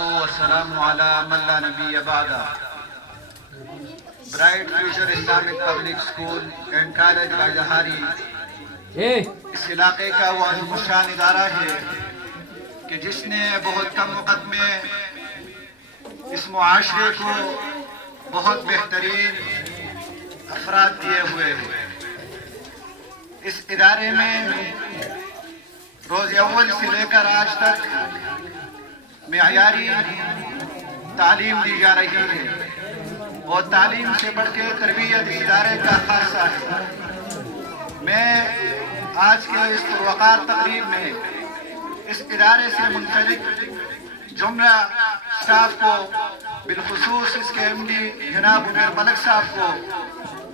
والسلام على من لا نبي بعده. Bright Future Islamic Public School and College باجہاری اس علاقے کا وہ عظیم الشان ادارہ ہے کہ جس نے بہت کم وقت میں اس معاشرے کو بہت بہترین افراد دیے ہوئے ہیں. اس ادارے میں روز اول سے لے کر آج تک معیاری تعلیم دی جا رہی ہے اور تعلیم سے بڑھ کے تربیت اس ادارے کا خاصہ ہے. میں آج کے اس پروقار تقریب میں اس ادارے سے منسلک جملہ اسٹاف کو، بالخصوص اس کے ایم ڈی جناب عمیر ملک صاحب کو،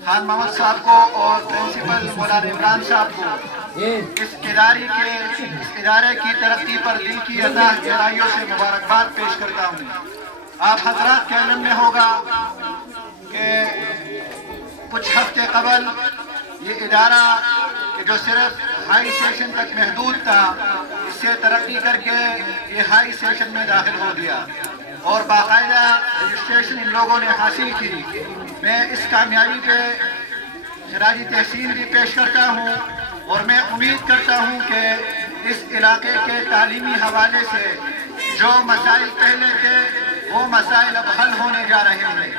خان محمد صاحب کو اور پرنسپل مولانا عمران صاحب کو اس ادارے کی ترقی پر دل کی عطا گہرائیوں سے مبارکباد پیش کرتا ہوں. آپ حضرات کے علم میں ہوگا کہ کچھ ہفتے قبل یہ ادارہ کہ جو صرف ہائی سیشن تک محدود تھا، اس سے ترقی کر کے یہ ہائی سیشن میں داخل ہو گیا اور باقاعدہ رجسٹریشن ان لوگوں نے حاصل کی. میں اس کامیابی پہ خراج تحسین بھی پیش کرتا ہوں اور میں امید کرتا ہوں کہ اس علاقے کے تعلیمی حوالے سے جو مسائل پہلے تھے وہ مسائل اب حل ہونے جا رہے ہیں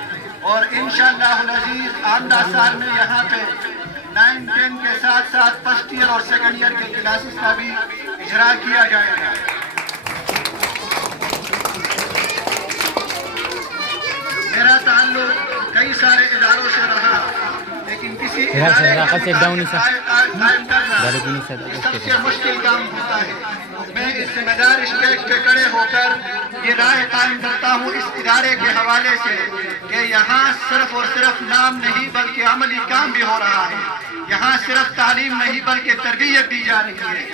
اور انشاءاللہ العزیز آئندہ سال میں یہاں پہ 9-10 کے ساتھ ساتھ فرسٹ ایئر اور سیکنڈ ایئر کے کلاسز کا بھی اجرا کیا جائے گا. میرا تعلق کئی سارے اداروں سے رہا لیکن کسی ادارے کے قائم کرنا سب سے مشکل کام ہوتا ہے. میں اس ذمہ دار اسٹیج پہ کھڑے ہو کر یہ رائے قائم کرتا ہوں اس ادارے کے حوالے سے کہ یہاں صرف اور صرف نام نہیں بلکہ عملی کام بھی ہو رہا ہے. یہاں صرف تعلیم نہیں بلکہ تربیت دی جا رہی ہے.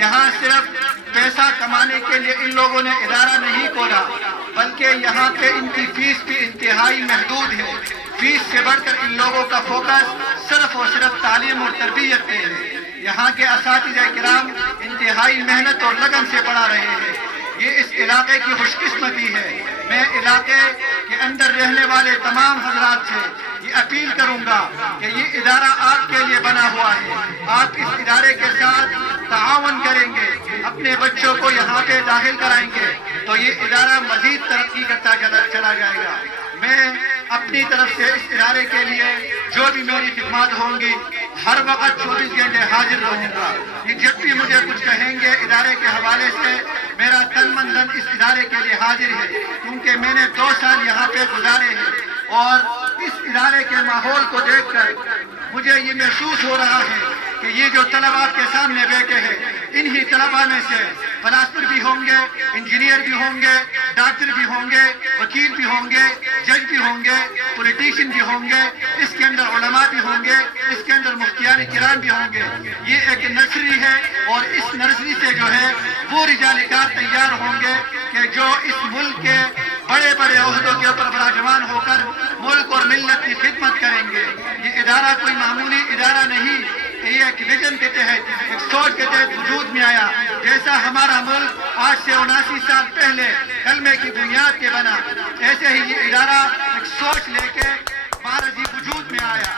یہاں صرف پیسہ کمانے کے لیے ان لوگوں نے ادارہ نہیں کھولا بلکہ یہاں پہ ان کی فیس بھی انتہائی محدود ہے. فیس سے بڑھ کر ان لوگوں کا فوکس صرف اور صرف تعلیم اور تربیت پہ ہے. یہاں کے اساتذہ کرام انتہائی محنت اور لگن سے پڑھا رہے ہیں. یہ اس علاقے کی خوش قسمتی ہے. میں علاقے کے اندر رہنے والے تمام حضرات سے یہ اپیل کروں گا کہ یہ ادارہ آپ کے لیے بنا ہوا ہے. آپ اس ادارے کے ساتھ تعاون کریں گے، اپنے بچوں کو یہاں پہ داخل کرائیں گے تو یہ ادارہ مزید ترقی کرتا چلا جائے گا. میں اپنی طرف سے اس ادارے کے لیے جو بھی میری خدمات ہوں گی ہر وقت 24 گھنٹے حاضر رہوں گا. یہ جب بھی مجھے کچھ کہیں گے ادارے کے حوالے سے میرا تن من دھن اس ادارے کے لیے حاضر ہے کیونکہ میں نے 2 سال یہاں پہ گزارے ہیں اور اس ادارے کے ماحول کو دیکھ کر مجھے یہ محسوس ہو رہا ہے کہ یہ جو طلبہ آپ کے سامنے بیٹھے ہیں انہی طلبہ میں سے فلاسفر بھی ہوں گے، انجینئر بھی ہوں گے، ڈاکٹر بھی ہوں گے، وکیل بھی ہوں گے، جج بھی ہوں گے، پولیٹیشین بھی ہوں گے، اس کے اندر علماء بھی ہوں گے، اس کے اندر مفتیان کرام بھی ہوں گے. یہ ایک نرسری ہے اور اس نرسری سے جو ہے وہ رجال کار تیار ہوں گے کہ جو اس ملک کے بڑے بڑے عہدوں کے اوپر براجمان ہو کر ملک اور ملت کی خدمت کریں گے. یہ ادارہ کوئی معمولی ادارہ نہیں، یہ ایک ویژن کے تحت، ایک سوچ کے تحت وجود میں آیا. جیسا ہمارا ملک آج سے 79 سال پہلے کلمے کی بنیاد کے بنا، ایسے ہی یہ ادارہ ایک سوچ لے کے بارزی وجود میں آیا.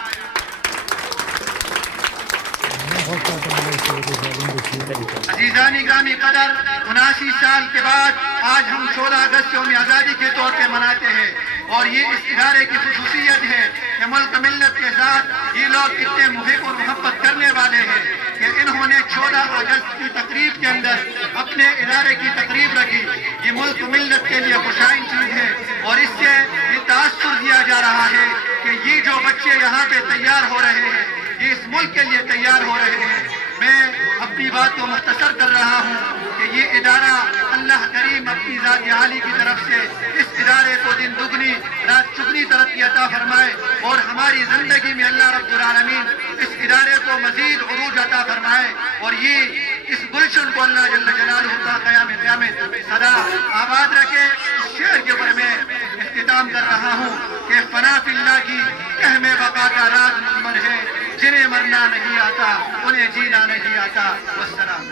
عزیزانی گرامی قدر، 79 سال کے بعد آج ہم 16 اگست یوم آزادی کے طور پہ مناتے ہیں اور یہ اس ادارے کی خصوصیت ہے کہ ملک ملت کے ساتھ یہ لوگ اتنے محب اور محبت کرنے والے ہیں کہ انہوں نے 14 اگست کی تقریب کے اندر اپنے ادارے کی تقریب رکھی. یہ ملک ملت کے لیے خوشائن چیز ہے اور اس سے یہ تاثر دیا جا رہا ہے کہ یہ جو بچے یہاں پہ تیار ہو رہے ہیں یہ اس ملک کے لیے تیار ہو رہے ہیں. میں اپنی بات کو مختصر کر رہا ہوں کہ یہ ادارہ اللہ کریم اپنی ذات عالی کی طرف سے اس ادارے کو دن دگنی رات چگنی ترقی عطا فرمائے اور ہماری زندگی میں اللہ رب العالمین اس ادارے کو مزید عروج عطا فرمائے اور یہ اس گلشن کو اللہ جل جلالہ کا قیامت سدا آباد رکھے. اس شعر کے اوپر میں اختتام کر رہا ہوں کہ فنا فی اللہ کی کہہ میں بقا کا راز مضمر ہے، جنہیں مرنا نہیں آتا انہیں جینا نہیں آتا. والسلام.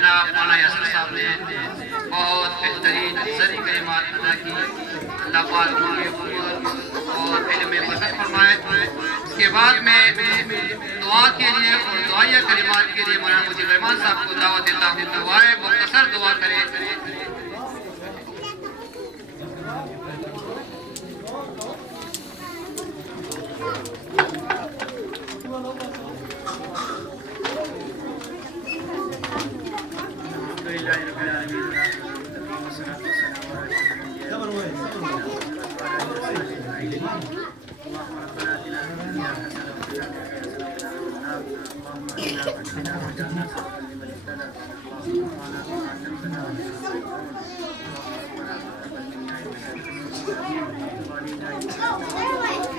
جناب مولانا یاسر صاحب نے بہت بہترین افضل کلمات ادا کی. اللہ پاک ان کی عمر اور علم میں برکت فرمائے. اس کے بعد میں دعا کے لیے اور دعائیہ کلمات کے لیے مولانا مجیب الرحمان صاحب کو دعوت دیتا ہوں. دعائیں مختصر دعا کریں. Oh,